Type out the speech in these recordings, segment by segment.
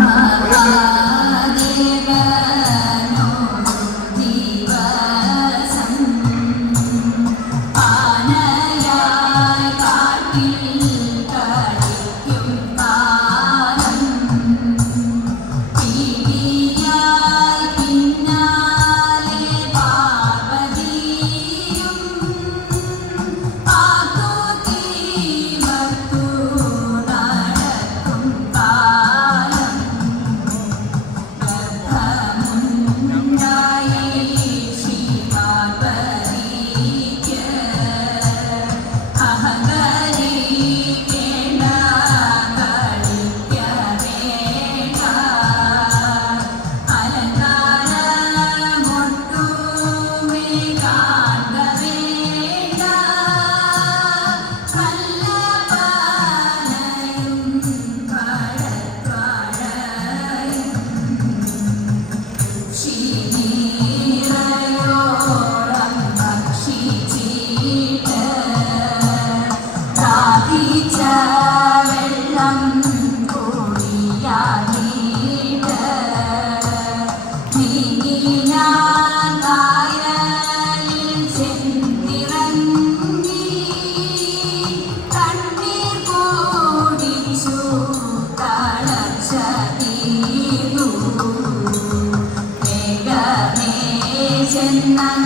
啊 Sin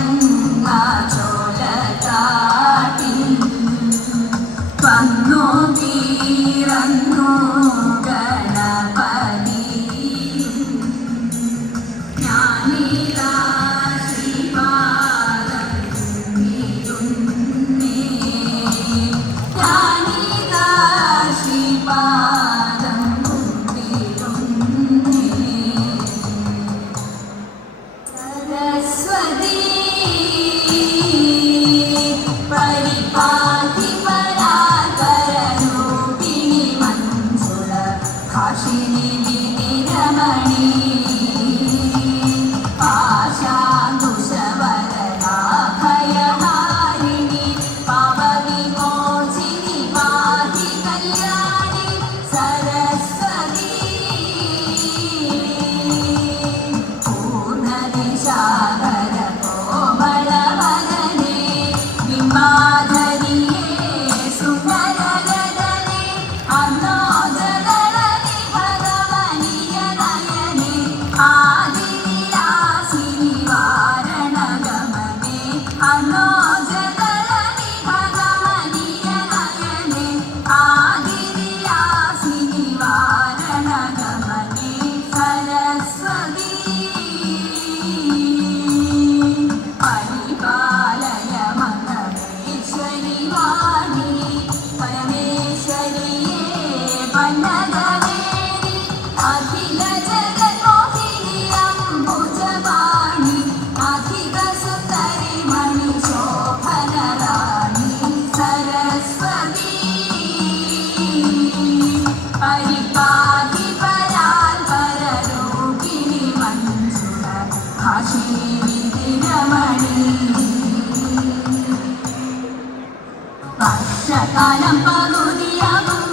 വർഷകാലം പകുതിയാകുമ്പോൾ